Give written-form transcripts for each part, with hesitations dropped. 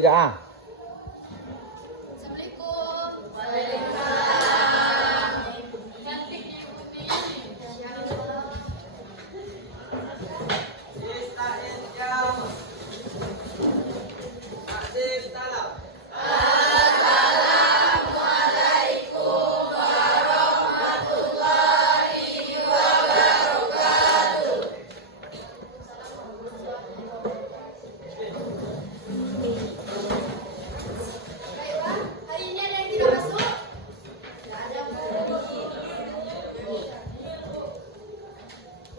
3A. Assalamualaikum. Waalaikumsalam. Cantiknya Bumi. Assalamualaikum warahmatullahi wabarakatuh. Baiklah, hari ini ada yang tidak masuk? Tidak ada.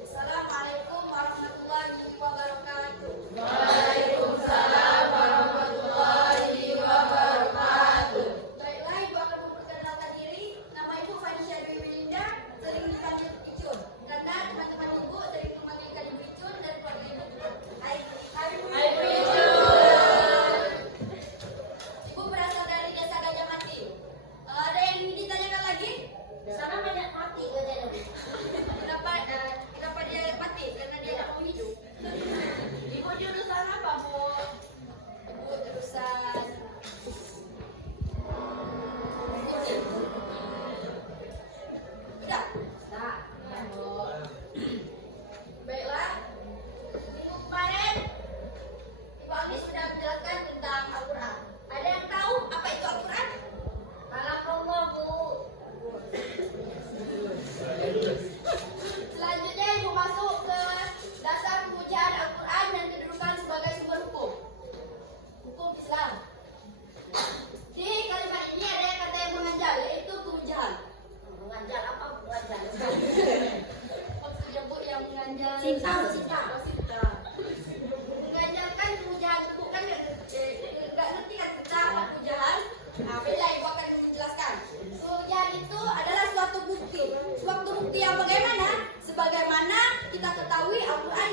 Assalamualaikum warahmatullahi wabarakatuh. Waalaikumsalam warahmatullahi wabarakatuh. Baiklah, Ibu akan memperkenalkan diri. Nama Ibu Fanisha Dwi Wilinda, sering dipanggil Icun. Karena teman-teman Ibu sering memanggilkan Ibu Icun dan keluarga Ibu. Hai Bu Hai Bu Icun. Icun. Ibu berasal dari Desa Gajah Mati. Ada yang ingin ditanyakan lagi? Sana banyak mati katanya. Kenapa dia mati? Karena dia tidak mau hidup. Ibu jurusan apa, Bu? Ibu terusan udah. Nah, Baiklah. Minggu kemarin Ibu Ami sudah menjelaskan tentang Al-Quran. Ada yang tahu apa itu Al-Quran? kalam Allah, Bu. Selanjutnya Ibu masuk ke dasar pemujaan Al-Quran dan kedudukan sebagai sumber hukum. Hukum Islam. Di kalimat ini ada kata yang mengganjal, yaitu pemujaan. Mengajar apa, Bu? Mengajar. Maksudnya Bu yang mengganjal Cinta. mengganjalkan pemujaan Bu kan nggak ngerti kan cinta apa pemujaan. Nah, bila Ibu akan menjelaskan. Pemujaan itu adalah suatu bukti yang bagaimana? Sebagaimana kita ketahui Al-Quran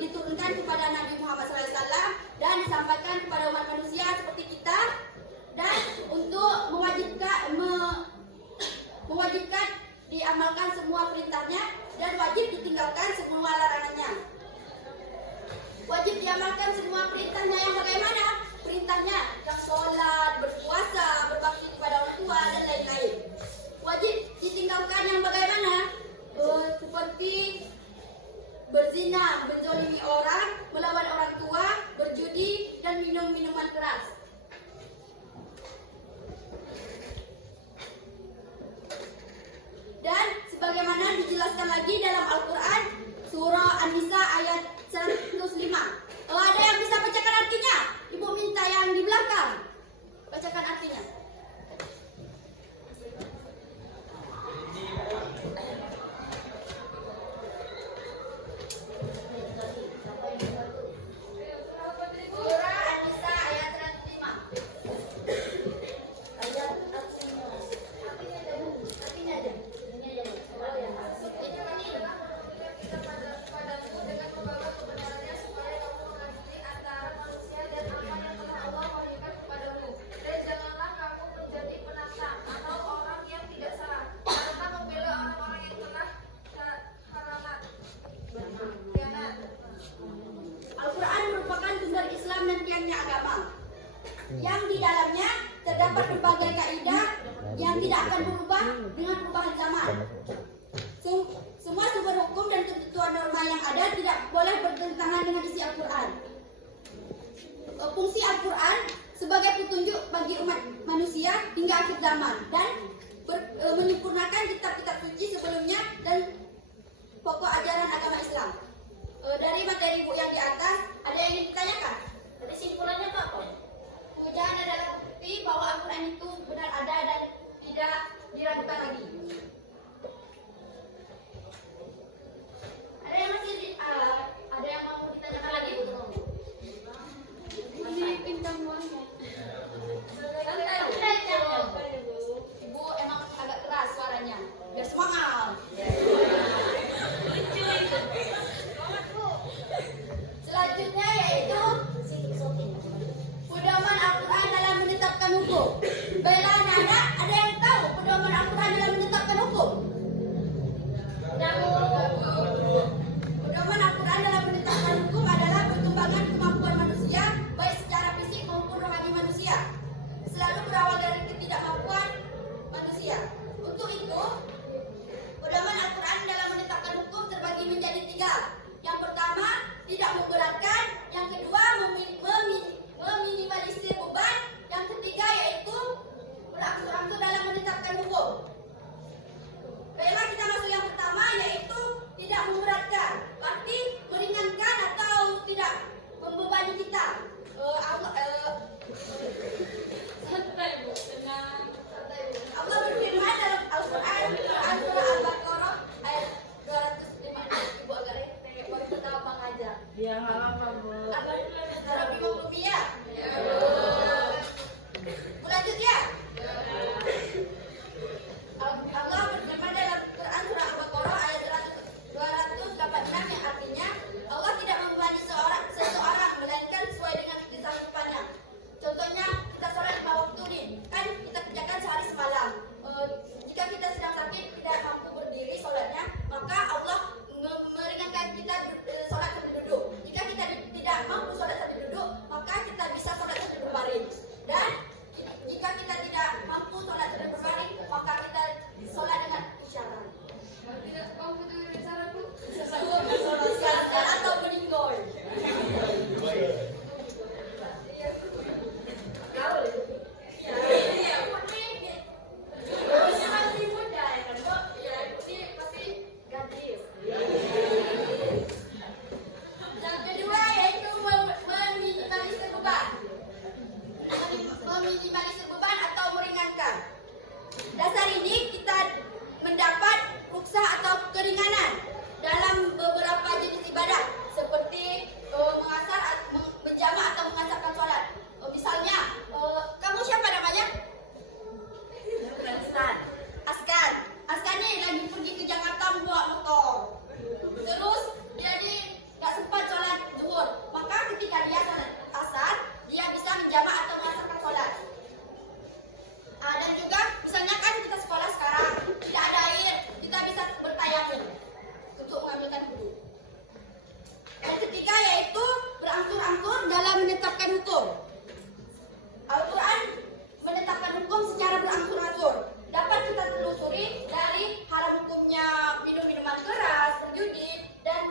diturunkan kepada Nabi Muhammad SAW dan disampaikan kepada umat manusia seperti kita, dan untuk mewajibkan diamalkan semua perintahnya dan wajib ditinggalkan semua larangannya. Wajib diamalkan semua perintahnya yang bagaimana? Perintahnya yang sholat, berpuasa, berbakti kepada orang tua dan lain-lain. Wajib ditinggalkan yang bagaimana? Seperti berzina, menzolimi orang, melawan orang tua, berjudi, dan minum minuman keras. Dan sebagaimana dijelaskan lagi dalam Al-Quran, surah An-Nisa ayat 105. Kalau ada yang bisa bacakan artinya, Ibu minta yang di belakang bacakan artinya. Surah An-Nisa ayat 105. Artinya aja. Al-Quran merupakan sumber Islam dan tiangnya agama, yang di dalamnya terdapat berbagai kaidah yang tidak akan berubah dengan perubahan zaman. Semua sumber hukum dan ketentuan norma yang ada tidak boleh bertentangan dengan isi Al-Quran. Fungsi Al-Quran sebagai petunjuk bagi umat manusia hingga akhir zaman dan menyempurnakan kitab-kitab suci sebelumnya dan pokok ajaran agama Islam. Dari materi Bu yang di atas, ada yang ingin ditanyakan? Jadi simpulannya apa? Pemujaan adalah bukti bahwa Al-Quran itu benar ada dan tidak diragukan lagi. Ada yang ada yang mau ditanyakan lagi? Ini bintang muanya. Ibu emang agak keras suaranya, biar semangat. Selanjutnya yaitu meminimalisir beban atau meringankan. Dasar ini kita mendapat rukhsah atau keringanan dalam beberapa jenis ibadah seperti menjamak atau mengantarkan sholat. Misalnya, kamu siapa namanya? Askan. Askan nih lagi pergi ke Jakarta membawa motor. Terus dia nggak sempat sholat zuhur. Maka ketika dia sholat asar, dia bisa menjamak atau mengantarkan sholat. Dan juga misalnya kan kita sekolah sekarang tidak ada air, kita bisa bertayamum untuk mengambilkan wudu. Yang ketiga yaitu berangsur-angsur dalam menetapkan hukum. Al-Quran menetapkan hukum secara berangsur-angsur. Dapat kita telusuri dari haram hukumnya minum minuman keras, berjudi, dan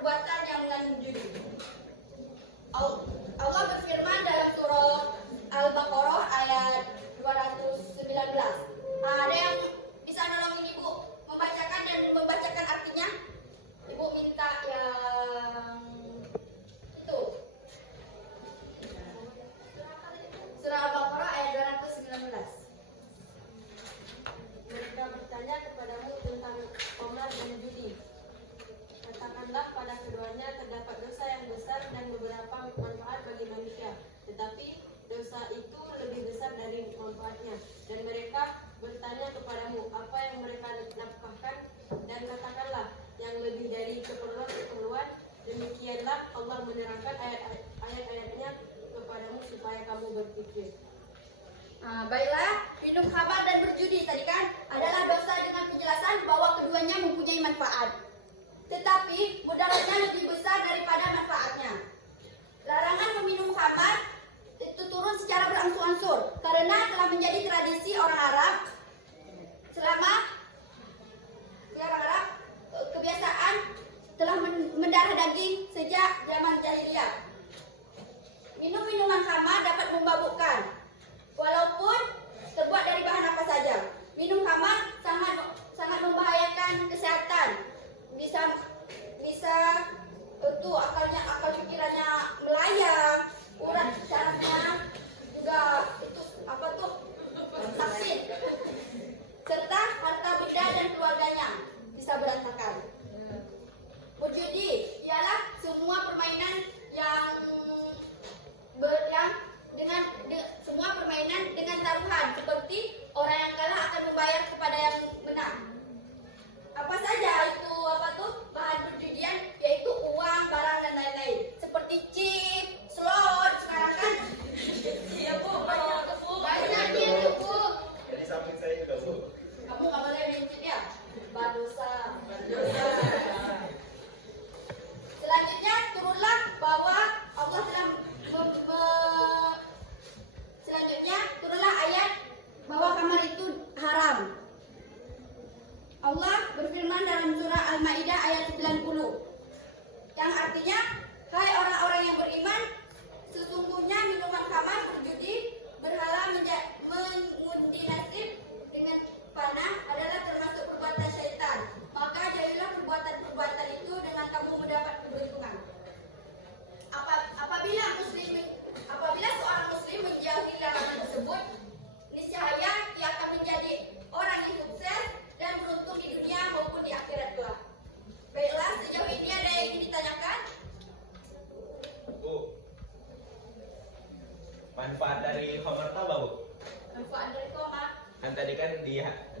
perbuatan yang mengandung judi. Allah berfirman dalam surah Al-Baqarah ayat 219. Ada yang bisa nolongin Ibu membacakan dan membacakan artinya? Ibu minta yang itu. Surah Al-Baqarah ayat 219. Mereka bertanya kepadamu tentang qamar dan judi. Katakanlah pada keduanya terdapat dosa yang besar dan beberapa manfaat bagi manusia. Tetapi dosa itu lebih besar dari manfaatnya. Dan mereka bertanya kepadamu apa yang mereka nafkahkan, dan katakanlah yang lebih dari keperluan. Demikianlah Allah menerangkan ayat-ayatnya kepadamu supaya kamu berpikir. Baiklah, minum khamar dan berjudi tadi kan adalah dosa dengan penjelasan bahwa keduanya mempunyai manfaat. Tetapi mudaratnya lebih besar daripada manfaatnya. Larangan meminum khamar itu turun secara berangsur-angsur karena telah menjadi tradisi orang Arab selama kebiasaan telah mendarah daging sejak zaman jahiliyah. Minum minuman khamar dapat memabukkan walaupun terbuat dari bahan apa saja. Minum khamar sangat membahayakan kesehatan. Bisa akal pikirannya melayang, urat syarafnya juga sakit, serta harta benda dan keluarganya bisa berantakan. Berjudi ialah semua permainan dengan taruhan, seperti orang yang kalah akan membayar kepada yang menang. Apa saja itu bahan perjudian, yaitu uang, barang dan lain-lain, seperti chip, slot sekarang kan. Iya Bu, banyak chip Bu. Jadi samping saya juga Bu. Kamu nggak boleh main chip ya, berdosa. Selanjutnya turunlah bahwa Allah telah ayat bahwa khamar itu haram. Allah berfirman dalam surah Al-Maidah ayat 90 yang artinya, hai orang-orang yang beriman, sesungguhnya minuman khamar, berjudi, berhala, mengundi nasib dengan panah adalah termasuk perbuatan syaitan. Maka jauhilah perbuatan-perbuatan itu dengan kamu mendapat keberuntungan. Apabila seorang muslim menjauhi larangan tersebut, niscaya ia akan menjadi orang yang sukses dan beruntung di dunia maupun di akhirat kelak. Baiklah, sejauh ini ada yang ingin ditanyakan? Bu, manfaat dari khamar itu apa Bu? Manfaat dari khamar? Kan tadi kan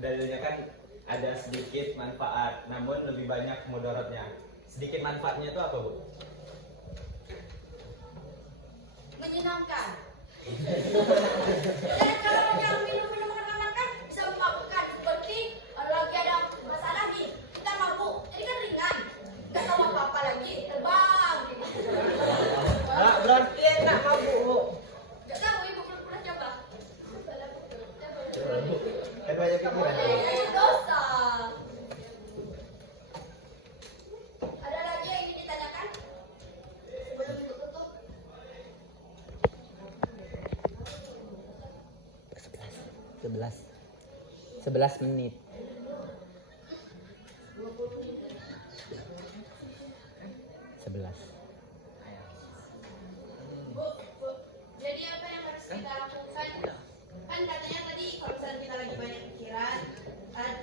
dalilnya kan ada sedikit manfaat, namun lebih banyak mudaratnya. Sedikit manfaatnya itu apa Bu? Menyenangkan. Dan kalau yang minum khamar kan bisa memabukkan, seperti lagi ada masalah nih, kita mabuk, ini kan ringan, nggak tahu apa-apa lagi, terbang. Berarti enak mabuk Bu. Nggak tahu, Ibu belum pernah coba. Kan banyak pikiran. Dosa. Ada lagi yang ingin ditanyakan? Sebelum Ibu tutup. 11 menit. kita lakukan? Kan katanya tadi kalau misalnya kita lagi banyak pikiran,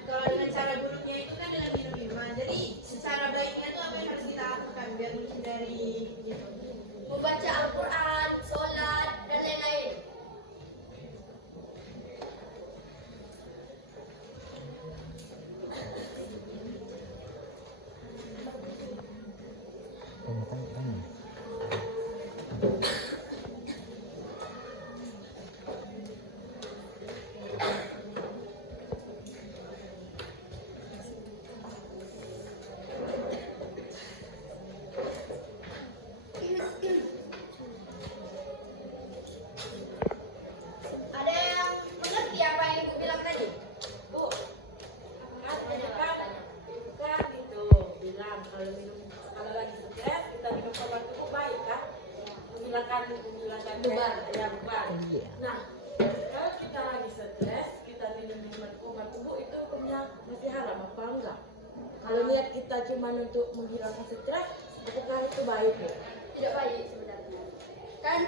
kalau dengan cara buruknya itu kan dengan minum-minuman. Jadi secara baiknya itu apa yang harus kita lakukan biar menghindari gitu? Membaca Al-Quran, sholat, dan lain-lain. Ada yang mengerti apa yang Ibu bilang tadi? Bu, kan banyak kan gitu bilang kalau lagi stres kita minum obat tubuh baik kan? Menghilangkan Beban. ya beban. Iya. Nah, kalau kita lagi stres, kita minum obat tubuh itu hukumnya masih haram apa enggak? Kalau niat kita cuma untuk menghilangkan stres, apakah itu baik? Bu? Tidak baik sebenarnya. Kan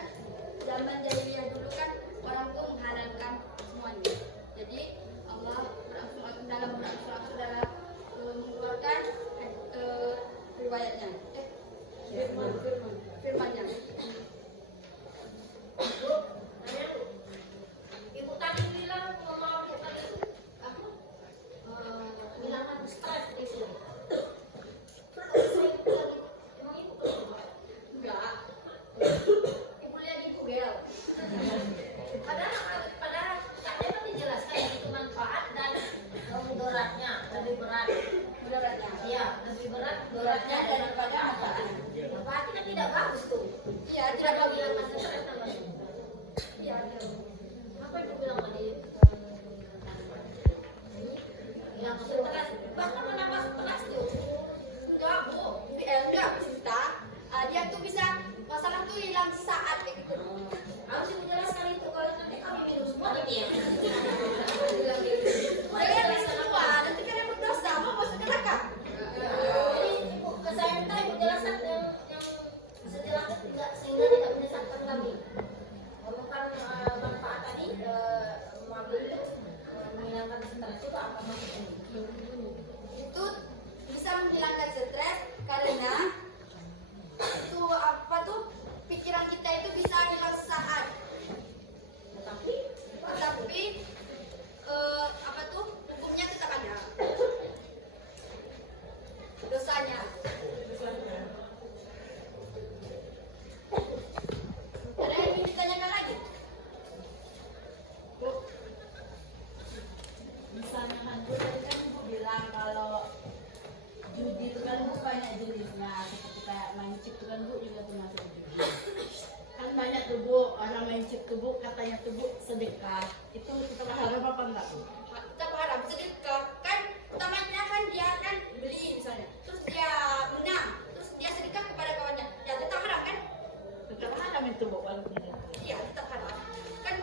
zaman jahiliyah dulu kan orang tuh menghalalkan semuanya. Jadi Allah dalam surat mengeluarkan riwayatnya, firmannya. Bu, nanya Bu. Ibu tadi bilang ngomong apa tadi? Aku menghilangkan stres di sini. Emang ibu kenapa? Enggak. Ibu lihat di Google. Padahal katanya kan dijelaskan itu manfaat dan mudaratnya lebih berat. Mudaratnya. Iya, lebih berat Mudaratnya mudaratnya daripada manfaat. Manfaatnya tidak bagus tuh. Iya, tidak Tidak bagus. menghilangkan stres namanya. Iya. Apa ibu bilang tadi? Hilangkan stres. Bahkan menambah stres tuh. Enggak, Bu. Enggak, Cinta. Dia tuh bisa masalah tuh hilang saat kayak gitu. Harus menjelaskan itu kalau nanti kami minum semua ini ya. Jangan bisa semua, nanti kan yang berdosa mau masuk neraka. Jadi ibu ke saya minta ibu jelaskan yang sejelasnya tidak sehingga tidak menyesatkan kami. Ngomongkan manfaat tadi mobil itu menghilangkan stres itu apa maksudnya? Itu bisa menghilangkan stres karena itu apa tuh pikiran kita itu bisa hilang sesaat. Tetapi Apa tuh hukumnya tetap ada. Dosanya. Ada yang ingin ditanyakan lagi? Bu. Misalnya kan Bu, tadi kan Ibu bilang kalau judi itu kan Bu banyak jenisnya, seperti kayak main chip itu kan Bu juga termasuk judi. Kan banyak tuh Bu, orang main chip tuh Bu, katanya tuh Bu sedekah. Itu tetap haram apa enggak Bu? Tetap haram sedekah. Kan utamanya kan dia kan beli misalnya, terus dia menang, terus dia sedekah kepada kawannya. Ya tetap haram kan? Tetap haram itu Bu walaupun itu. Iya tetap haram. Kan